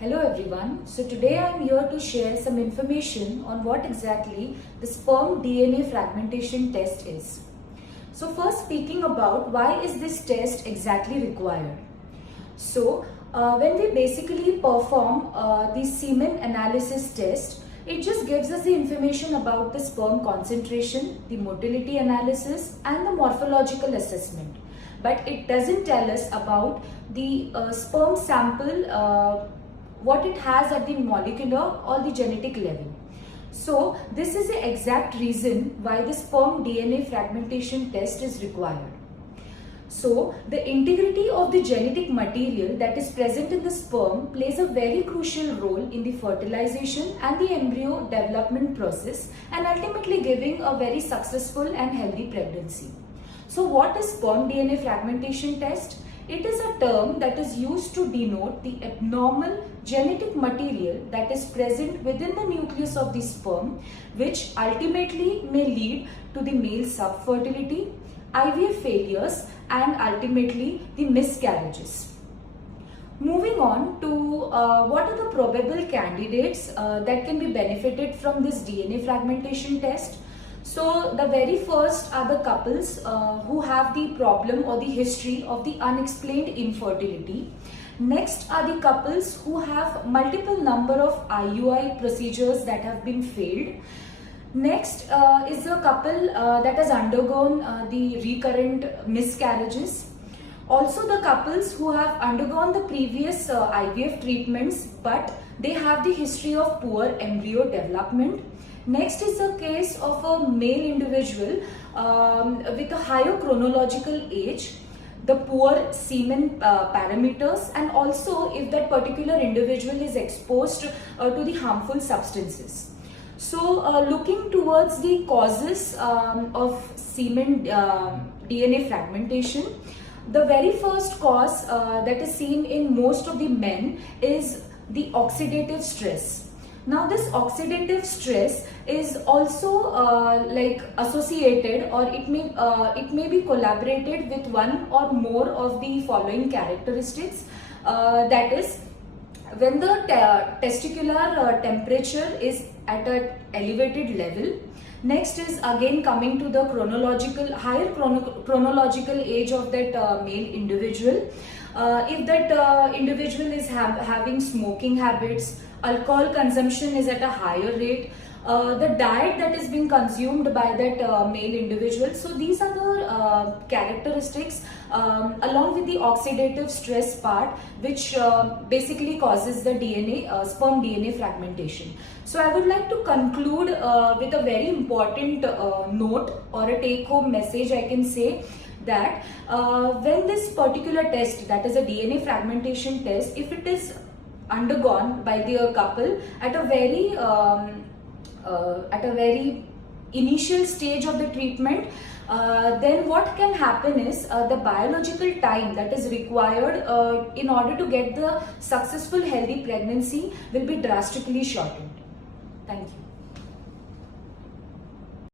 Hello everyone. So today I am here to share some information on what exactly the sperm DNA fragmentation test is. So first, speaking about why is this test exactly required. So when we basically perform the semen analysis test, it just gives us the information about the sperm concentration, the motility analysis and the morphological assessment. But it doesn't tell us about the sperm sample, what it has at the molecular or the genetic level. So this is the exact reason why the sperm DNA fragmentation test is required. So the integrity of the genetic material that is present in the sperm plays a very crucial role in the fertilization and the embryo development process, and ultimately giving a very successful and healthy pregnancy. So what is sperm DNA fragmentation test? It is a term that is used to denote the abnormal genetic material that is present within the nucleus of the sperm, which ultimately may lead to the male subfertility, IVF failures and ultimately the miscarriages. Moving on to what are the probable candidates that can be benefited from this DNA fragmentation test. So the very first are the couples who have the problem or the history of the unexplained infertility. Next are the couples who have multiple number of IUI procedures that have been failed. Next is a couple that has undergone the recurrent miscarriages. Also the couples who have undergone the previous IVF treatments, but they have the history of poor embryo development. Next is a case of a male individual with a higher chronological age, the poor semen parameters, and also if that particular individual is exposed to the harmful substances. So looking towards the causes of semen DNA fragmentation, the very first cause that is seen in most of the men is the oxidative stress. Now this oxidative stress is also associated, or it may be collaborated with one or more of the following characteristics, that is, when the testicular temperature is at an elevated level. Next is again coming to the higher chronological age of that male individual. If that individual is having smoking habits, alcohol consumption is at a higher rate, the diet that is being consumed by that male individual. So these are the characteristics along with the oxidative stress part, which basically causes the sperm DNA fragmentation. So I would like to conclude with a very important note or a take-home message, I can say, that when this particular test, that is a DNA fragmentation test, if it is undergone by the couple at a very initial stage of the treatment, then what can happen is the biological time that is required in order to get the successful healthy pregnancy will be drastically shortened. Thank you.